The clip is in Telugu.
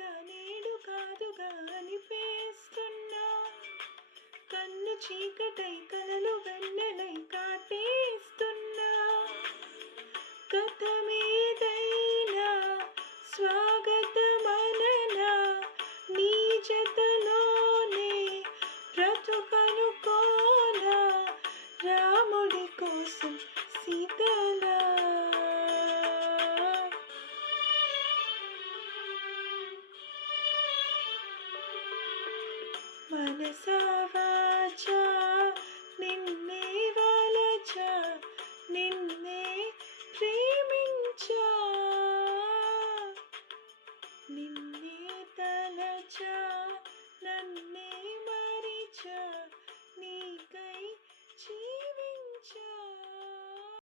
కాదుగా నేడు కాదుగా అనిపిస్తున్నా కన్ను చీకటై కలలు వెన్నెలై కాటేస్తున్నా గతమేదైనా స్వాగతమననా నీ జతలోనే బ్రతుకనుకోనా రాముడి కోసం సీతలా మనసా వాచా